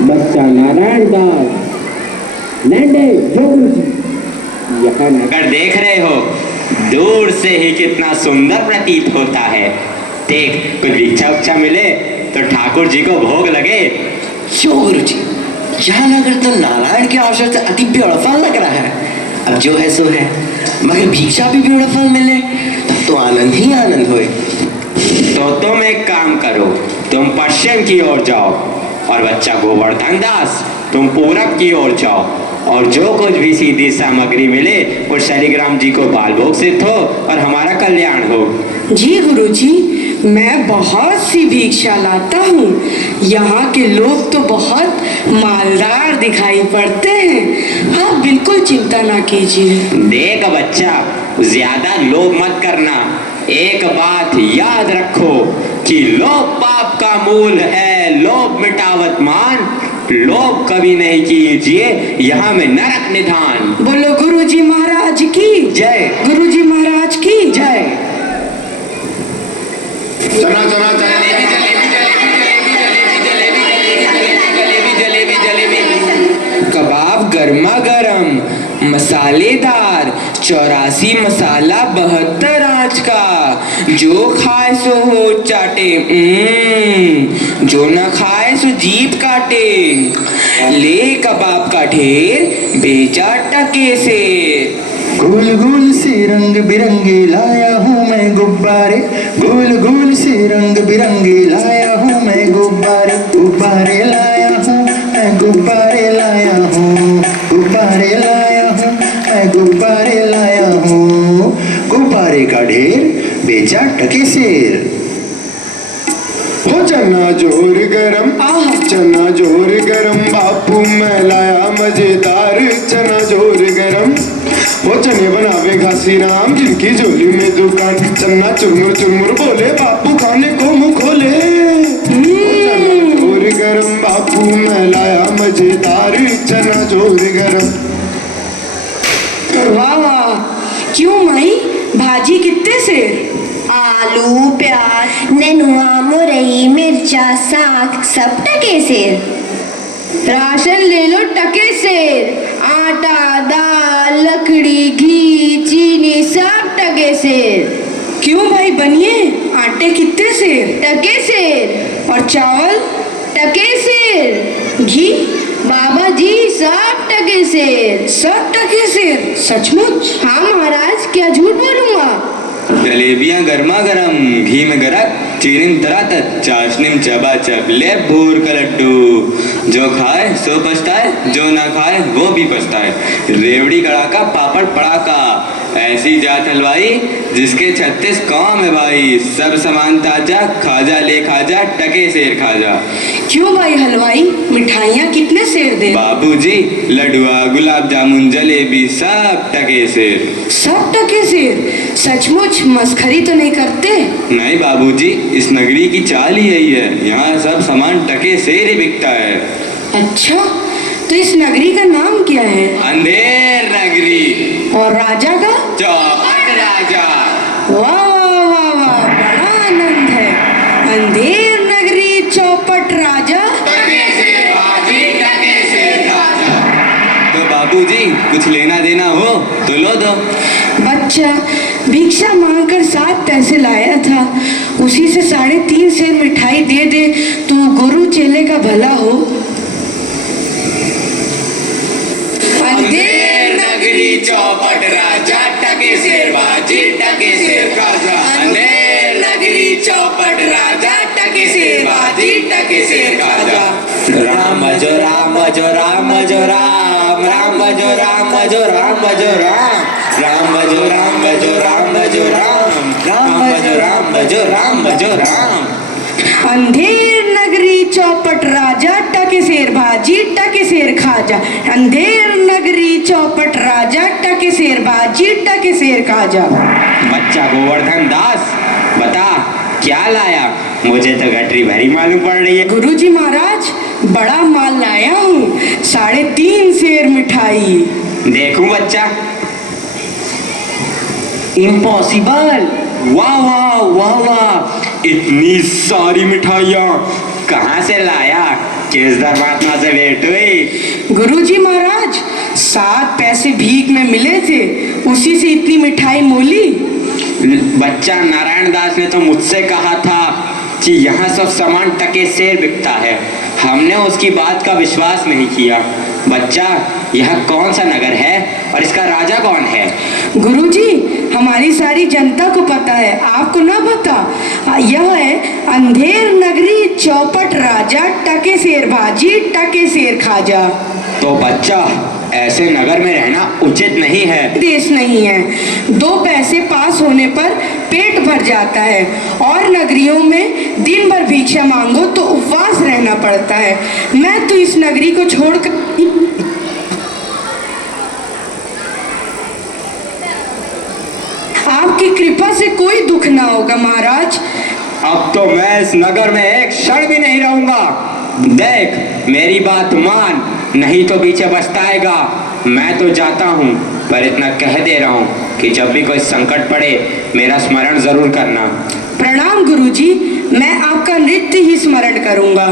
बच्चा नारायण दास लैंडे जो गुरुजी। यहाँ अगर देख रहे हो दूर से ही कितना सुंदर प्रतीत होता है। देख कुछ भिक्षा उच्छा मिले तो ठाकुर जी को भोग लगे। क्यों गुरुजी, यह नगर तो नारायण के अवसर से अति ब्यूटीफुल लग रहा है। अब जो है सो है, मगर भिक्षा भी ब्यूटीफुल मिले तब तो आनंद ही आनंद होए। तो तुम एक काम करो, तुम पश्चिम की ओर जाओ और बच्चा गोवर्धन दास तुम पूरब की ओर जाओ, और जो कुछ भी सीधी सामग्री मिले वो शालिग्राम जी को बाल भोग सिद्ध हो और हमारा कल्याण हो। जी गुरुजी, मैं बहुत सी भिक्षा लाता हूँ। यहाँ के लोग तो बहुत मालदार दिखाई पड़ते हैं। आप बिल्कुल चिंता ना कीजिए। देख बच्चा, ज्यादा लोभ मत करना। एक बात याद रखो कि लोभ पाप का मूल है, लोभ मिटावत मान। लोभ कभी नहीं कीजिए, यहाँ में नरक निधान। बोलो गुरुजी महाराज की जय। गुरुजी महाराज की जय। चना चना जलेबी जलेबी जलेबी, कबाब गर्मा गर्म मसालेदार 84 मसाला 72 आंच का। जो खाए सो हो चाटे, जो न खाए सो जीभ काटे। ले कबाब का ढेर बेचा टके से। गोल गोल से रंग बिरंगे लाया हूँ मैं गुब्बारे, गोल गोल से रंग बिरंगे लाया हूँ मैं गुब्बारे। गुब्बारे लाया हूँ मैं, गुब्बारे लाया हूँ, गुब्बारे लाया हूँ मैं, गुब्बारे लाया हूँ। गुब्बारे का ढेर बेचा टके सेर। हो चना जोर गरम, चना जोर गरम बापू मैं लाया मजेदार चना जोर गरम। वो चने बनावे घासी राम जिनकी झोली में दुकान। चन्ना चुरमुर चुरमुर बोले बापू खाने को मुंह खोले। चना जोर गरम बापू मैं लाया मजेदार चना जोर गरम। वाह वाह, क्यों माई भाजी कितने से? आलू प्याज नेनुआ मुरई मिर्चा साग सब टके से। राशन ले लो टके से। आटा दाल लकड़ी घी चीनी सब टके से। क्यों भाई बनिए, आटे कितने से? टके से। और चावल? टके से। घी? बाबा जी सब टके से। सब टके से? सचमुच? हाँ महाराज, क्या झूठ बोलूंगा। जलेबियां गर्मा गर्म, घी में गरक, चीनी में तरातत, चाशनी में चबाचब, ले भूर का लड्डू। जो खाए सो पछताए, जो ना खाए वो भी पछताए। रेवड़ी कड़ाका पापड़ पड़ाका, ऐसी जात हलवाई जिसके 36 काम है भाई। सब सामान ताजा, खाजा ले खाजा, टके सेर खाजा। क्यों भाई हलवाई, मिठाइयाँ कितने सेर दे? बाबूजी लडुआ गुलाब जामुन जलेबी सब टके सेर। सब टके सेर? सचमुच मस्खरी तो नहीं करते? नहीं बाबूजी, इस नगरी की चाल ही यही है, यहाँ सब सामान टके सेर ही बिकता है। अच्छा, तो इस नगरी का नाम क्या है? अंधेर नगरी। और राजा का? चौपट राजा। वाह वाह वाह वाह, बड़ा आनंद है। अंधेर नगरी चौपट राजा। तो बाबूजी कुछ लेना देना हो तो लो दो। बच्चा भिक्षा मांगकर 7 पैसे लाया था, उसी से 3.5 सेर मिठाई दे दे तो गुरु चेले का भला हो। अंधेर नगरी चौपट राजा, टके सेर बाजी टके सेर खाजा। अंधेर नगरी चौपट राजा, टके सेर बाजी टके सेर खाजा। राम भजो राम भजो राम भजो राम, राम भजो राम भजो राम भजो राम, राम भजो राम भजो राम भजो राम, राम भजो राम भजो राम भजो राम। अंधेर नगरी चौपट राजा, टके सेर भाजी टके सेर खाजा। अंधेर नगरी चौपट राजा, टके सेर भाजी टके सेर खाजा। बच्चा गोवर्धन दास बता क्या लाया? मुझे तो गठरी भरी मालूम पड़ रही है। गुरुजी महाराज, बड़ा माल लाया हूँ, 3.5 सेर मिठाई। देखूं बच्चा? इम्पॉसिबल। वाह वाह वाह वाह, इतनी सारी मिठाइयाँ कहाँ से लाया? किस धर्मात्मा से भेंट हुई? गुरुजी महाराज 7 पैसे भीख में मिले थे, उसी से इतनी मिठाई मोली। बच्चा, नारायण दास ने तो मुझसे कहा था कि यहाँ सब सामान टके सेर बिकता है। हमने उसकी बात का विश्वास नहीं किया। बच्चा, यह कौन सा नगर है और इसका राजा कौन है? गुरुजी, हमारी सारी जनता को पता है, आपको ना पता? यह है अंधेर नगरी, चौपट राजा, टके शेर भाजी, टके शेर खाजा। तो बच्चा, ऐसे नगर में रहना उचित नहीं है। देश नहीं है। 2 पैसे पास होने पर पेट भर जाता है, और नगरियों में दिन भर भिक्षा मांगो तो उपवास रहना पड़ता है। मैं तो इस नगरी को छोड़कर आपकी कृपा से कोई दुख ना होगा महाराज। अब तो मैं इस नगर में एक क्षण भी नहीं रहूंगा। देख, मेरी बात मान, नहीं तो पीछे पछताएगा। मैं तो जाता हूँ, पर इतना कह दे रहा हूँ कि जब भी कोई संकट पड़े मेरा स्मरण जरूर करना। प्रणाम गुरुजी, मैं आपका नृत्य ही स्मरण करूंगा।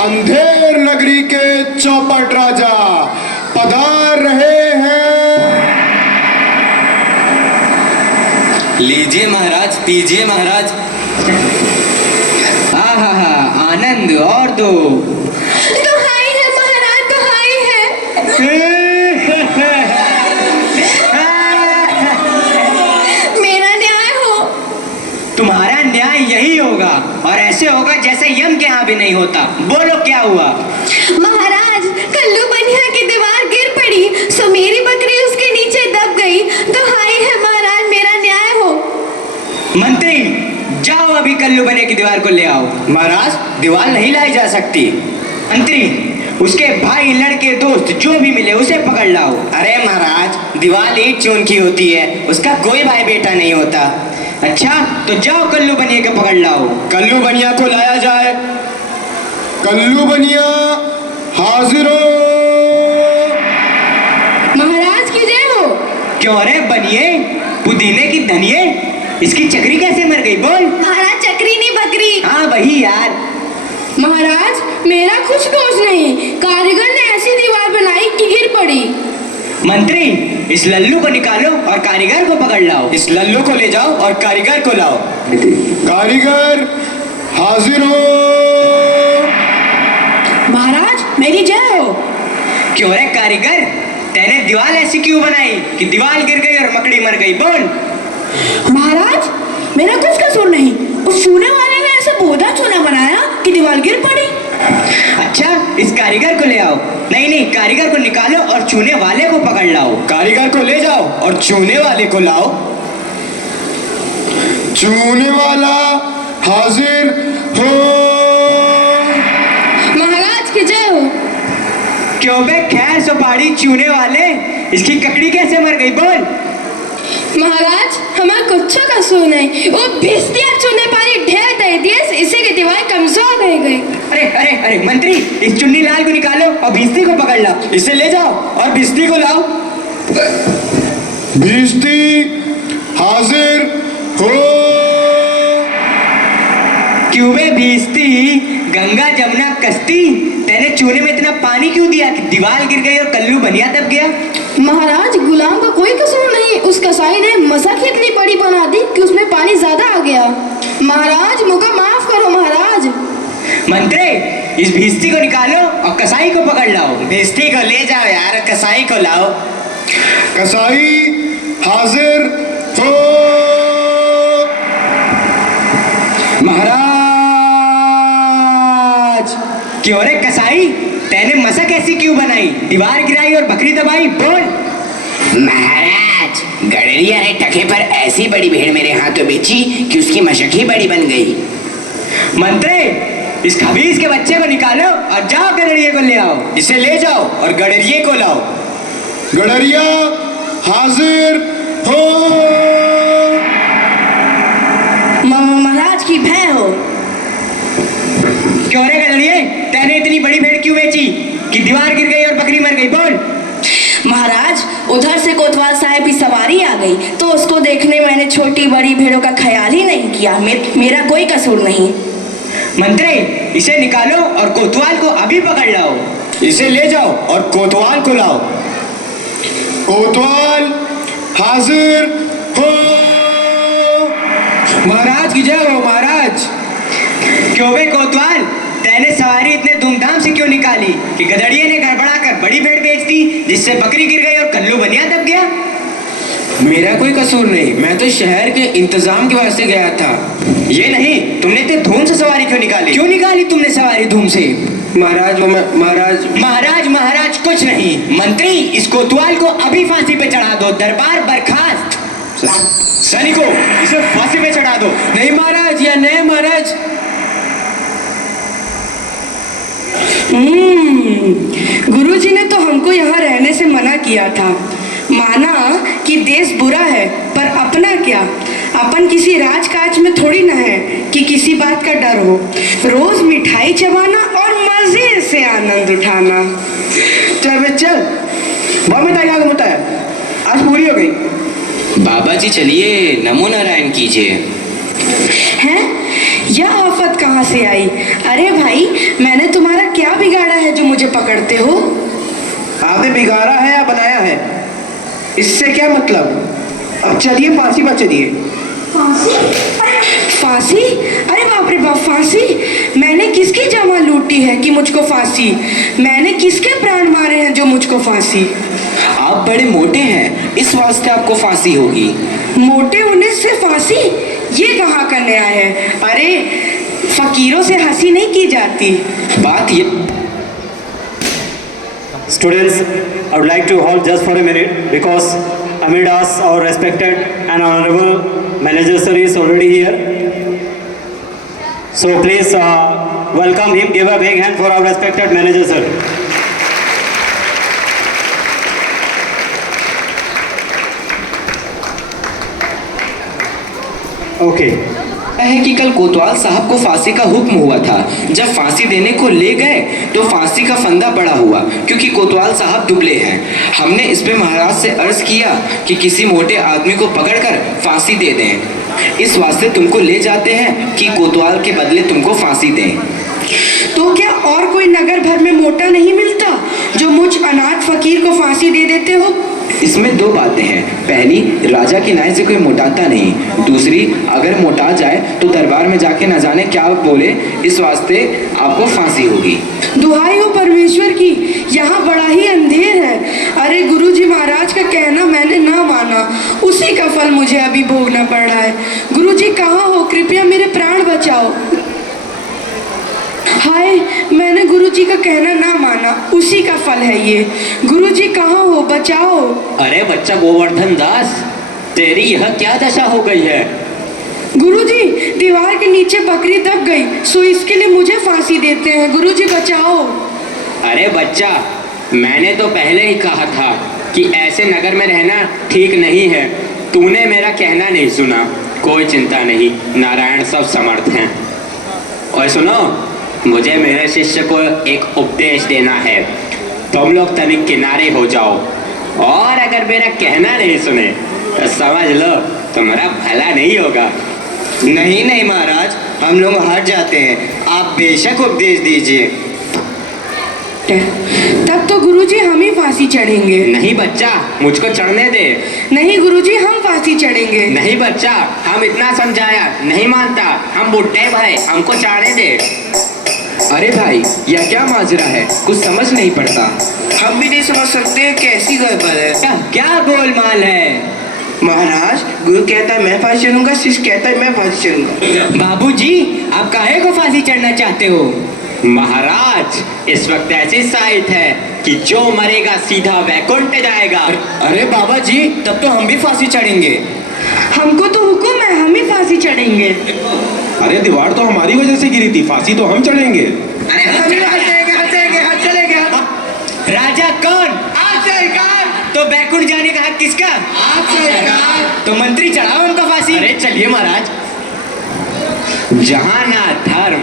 अंधेर नगरी के चौपट राजा पधार रहे हैं। लीजिए महाराज, पीजिए महाराज। आहा, आनंद और दो। दुहाई है महाराज, दुहाई है। मेरा न्याय हो। तुम्हारा न्याय यही होगा, और ऐसे होगा जैसे यम के यहाँ भी नहीं होता। बोलो क्या हुआ? महाराज, कल्लू बनिया की दीवार गिर पड़ी, सो मेरी बकरी उसके नीचे दब गई। दुहाई है महाराज, मेरा न्याय हो। मंत्री, जाओ अभी कल्लू बने की दीवार को ले आओ। महाराज, दीवार नहीं लाई जा सकती। मंत्री, उसके भाई, लड़के, दोस्त जो भी मिले उसे पकड़ लाओ। अरे महाराज, दीवार ईंट चून की होती है, उसका कोई भाई बेटा नहीं होता। अच्छा, तो जाओ कल्लू बनिया के पकड़ लाओ। कल्लू बनिया को लाया जाए। कल्लू बनिया हाजिर हो। महाराज की जय हो। क्यों रे बनिए, पुदीने की धनिये, इसकी चक्री कैसे मर गई? बोल। महाराज, चक्री नहीं बकरी। हाँ वही यार। महाराज, मेरा कुछ दोष नहीं, कारीगर ने ऐसी दीवार बनाई कि गिर पड़ी। मंत्री, इस लल्लू को निकालो और कारीगर को पकड़ लाओ। इस लल्लू को ले जाओ और कारीगर को लाओ। कारीगर हाजिर हो। महाराज, मेरी जय हो। क्यों रे कारीगर, तेने दीवार ऐसी क्यों बनाई कि दीवार गिर गई और मकड़ी मर गई? बोल। महाराज, मेरा कुछ कसूर नहीं, उस चूने वाले ने ऐसा बोधा चूना बनाया कि दीवार गिर पड़ी। अच्छा, इस कारीगर को ले आओ। नहीं नहीं, कारीगर को निकालो और चूने वाले को पकड़ लाओ। कारीगर को ले जाओ और चूने वाले को लाओ। चूने वाला हाजिर हो। महाराज की जय हो। क्यों बे खैर सुपारी चूने वाले, इसकी ककड़ी कैसे मर गई? बोल। महाराज, हमारा कुछ कसूर नहीं, वो भिस्तिया चूने पानी ढेर दे दिए, इससे की दीवार कमजोर रह गई। अरे अरे अरे मंत्री, इस चुन्नी लाल को निकालो और भिस्ती को पकड़ लाओ। इसे ले जाओ और भिस्ती को लाओ। भिस्ती हाजिर हो। क्यों बे भिस्ती, गंगा जमुना कश्ती, तेने चूने में इतना पानी क्यों दिया कि दीवार गिर गई और कल्लू बनिया दब गया? महाराज, गुलाम का कोई कसूर नहीं, उस कसाई ने मसक ही इतनी बड़ी बना दी कि उसमें पानी ज्यादा आ गया। महाराज, मुझे माफ करो महाराज। मंत्री, इस भिस्ती को निकालो और कसाई को पकड़ लाओ। भिस्ती को ले जाओ यार, कसाई को लाओ। कसाई हाजिर हो। महाराज, क्यों रे कसाई, तेने मसक ऐसी क्यों बनाई, दीवार गिराई और बकरी दबाई? बोल। महाराज, गडरिया ने टके पर ऐसी बड़ी भीड़ मेरे हाथों बेची कि उसकी मशक ही बड़ी बन गई। मंत्री, इस खबीज के बच्चे को निकालो और जाओ गडरिये को ले आओ। इसे ले जाओ और गडरिये को लाओ। गडरिया हाजिर हो। बेची कि दीवार गिर गई और बकरी मर गई? बोल। महाराज, उधर से कोतवाल साहब की सवारी आ गई तो उसको देखने मैंने छोटी बड़ी भेड़ों का ख्याल ही नहीं किया। मेरा कोई कसूर नहीं। मंत्री, इसे निकालो और कोतवाल को अभी पकड़ लाओ। इसे ले जाओ और कोतवाल को लाओ। कोतवाल हाजिर हो। महाराज की जय हो। महाराज। क्यों बे कोतवाल, तैने सवारी इतने धूमधाम से क्यों निकाली कि गधड़िए ने गड़बड़ा कर बड़ी भेड़ बेच दी, जिससे बकरी गिर गई और कल्लू बनिया दब गया? मेरा कोई कसूर नहीं, मैं तो शहर के इंतजाम के वास्ते गया था। ये नहीं, तुमने इतने धूम से सवारी क्यों निकाली? क्यों निकाली तुमने सवारी धूम से? महाराज महाराज कुछ नहीं। मंत्री, इस कोतवाल को अभी फांसी पे चढ़ा दो। दरबार बर्खास्त। सैनिकों, इसे फांसी पे चढ़ा दो। नहीं महाराज, या नहीं महाराज। गुरुजी ने तो हमको यहाँ रहने से मना किया था। माना कि देश बुरा है, पर अपना क्या, अपन किसी राजकाज में थोड़ी ना है कि किसी बात का डर हो। रोज मिठाई चबाना और मजे से आनंद उठाना। चल बे चल, बहुत मिठाई खा के मोटा है, आज पूरी हो गई। बाबा जी चलिए, नमो नारायण कीजिए। हैं? यह आफत कहाँ से आई? अरे भाई, मैंने तुम्हारा क्या बिगाड़ा है जो मुझे पकड़ते हो? आपने बिगाड़ा है या बनाया है, इससे क्या मतलब। अब चलिए फांसी पर चलिए। फांसी? अरे बाप रे बाप, फांसी? मैंने किसकी जमा लूटी है कि मुझको फांसी? मैंने किसके प्राण मारे हैं जो मुझको फांसी? आप बड़े मोटे हैं, इस वास्ते आपको फांसी होगी। मोटे होने से फांसी? ये कहाँ का न्याय है? अरे फकीरों से हंसी नहीं की जाती। बात ये Students, I would like to hold just for a minute because amid us our respected and honorable manager sir is already here. So please welcome him. Give a big hand for our respected manager sir. Okay. है कि कल कोतवाल साहब को फांसी का हुक्म हुआ था। जब फांसी देने को ले गए तो फांसी का फंदा पड़ा हुआ, क्योंकि कोतवाल साहब दुबले हैं। हमने इस पे महाराज से अर्ज किया कि किसी मोटे आदमी को पकड़कर फांसी दे दें। इस वास्ते तुमको ले जाते हैं कि कोतवाल के बदले तुमको फांसी दें। तो क्या और कोई नगर भर में मोटा नहीं मिलता जो मुझ अनाथ फकीर को फांसी दे देते हो? इसमें दो बातें हैं। पहली, राजा की न्याय से कोई मोटाता नहीं। दूसरी, अगर मोटा जाए तो दरबार में जाके न जाने क्या बोले, इस वास्ते आपको फांसी होगी। दुहाई हो परमेश्वर की, यहाँ बड़ा ही अंधेर है। अरे गुरुजी महाराज का कहना मैंने ना माना, उसी का फल मुझे अभी भोगना पड़ रहा है। गुरुजी कहाँ हो? कृपया मेरे प्राण बचाओ। हाय, मैंने गुरुजी का कहना ना माना, उसी का फल है ये। गुरुजी कहाँ हो? बचाओ। अरे बच्चा गोवर्धन दास, तेरी यह क्या दशा हो गई है? गुरुजी, दीवार के नीचे बकरी दब गई, सो इसके लिए मुझे फांसी देते हैं। गुरुजी बचाओ। अरे बच्चा, मैंने तो पहले ही कहा था कि ऐसे नगर में रहना ठीक नहीं है। तूने मेरा कहना नहीं सुना। कोई चिंता नहीं, नारायण सब समर्थ हैं। और सुनो, मुझे मेरे शिष्य को एक उपदेश देना है। तुम लोग तनिक किनारे हो जाओ, और अगर मेरा कहना नहीं सुने तो समझ लो तुम्हारा भला नहीं होगा। नहीं नहीं महाराज, हम लोग हट जाते हैं, आप बेशक उपदेश दीजिए। तब तो गुरुजी हम ही फांसी चढ़ेंगे। नहीं बच्चा, मुझको चढ़ने दे। नहीं गुरुजी, हम फांसी चढ़ेंगे। नहीं बच्चा, हम इतना समझाया, नहीं मानता। हम बुढ़े भाई, हमको चढ़ने दे। अरे भाई, यह क्या माजरा है, कुछ समझ नहीं पड़ता। हम भी नहीं समझ सकते कैसी गड़बड़ है। क्या गोलमाल है? महाराज, गुरु कहता है मैं फांसी चढ़ूंगा, शिष्य कहता है मैं फांसी चढ़ूंगा। बाबूजी, आप काहे को फांसी चढ़ना चाहते हो? महाराज, इस वक्त ऐसी साइट है कि जो मरेगा सीधा वैकुंठ जाएगा। अरे बाबा जी, तब तो हम भी फांसी चढ़ेंगे। हमको तो हुक्म है, हम ही फांसी चढ़ेंगे। अरे दीवार तो हमारी वजह से गिरी थी, फांसी तो हम चढ़ेंगे। अरे हम चलेंगे। राजा कौन? आप सरकार। तो वैकुंठ जाने का हक किसका? आप सरकार। तो मंत्री चढ़ाओ उनको फांसी। अरे चलिए महाराज। जहाँ ना धर्म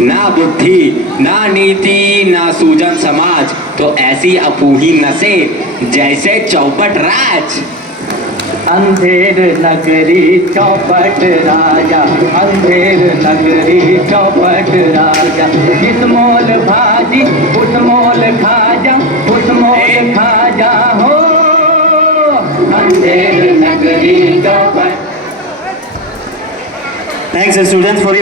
ना बुद्धि ना नीति ना सूजन समाज, तो ऐसी अपूही नसे जैसे चौपट राज। अंधेर नगरी चौपट राजा, अंधेर नगरी चौपट राजा, जिस मोल भाजी उस मोल खाजा, उस मोल खाजा हो। अंधेर नगरी चौपट। Thanks, students, for your